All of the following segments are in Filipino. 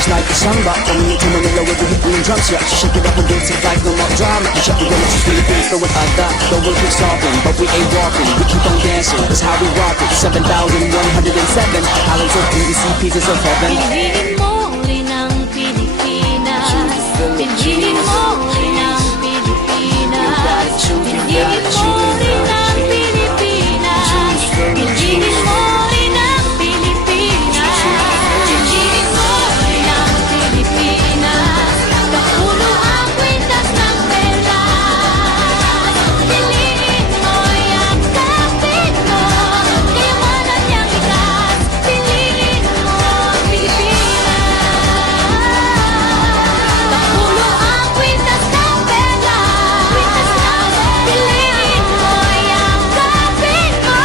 just like the sun, but coming into Manila with the hitting and drums, yeah. Shake it up and dance it like no more drama. You shut the door, just Philippines, throw it like that. The world keeps talking, but we ain't walking. We keep on dancing, that's how we rock it. 7,107 islands of PVC, pieces of heaven. Piliin mo rin ang Pilipinas. Piliin mo rin ang Pilipinas. Piliin mo rin ang Pilipinas. Piliin mo rin ang Pilipinas. Piliin mo rin ang Pilipinas. Kapulo ang kwintas ng pelas. Piliin mo yung kapit mo. Kayamanan niyang likas. Piliin mo ang Pilipinas. Kapulo ang kwintas ng pelas. Piliin mo yung kapit mo.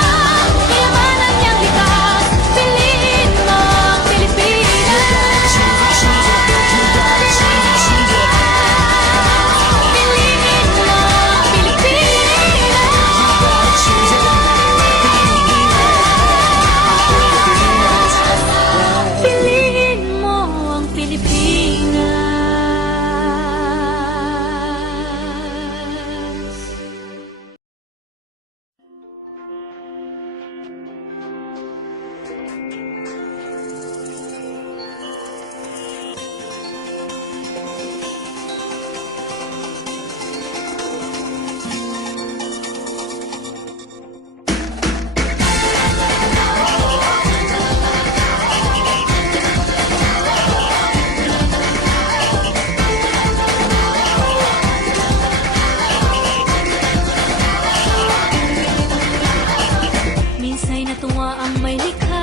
Kayamanan niyang likas. Piliin mo ang Pilipinas. Piliin mo ang Pilipinas. Piliin mo ang Pilipinas. Minsa'y natuwa ang may likha.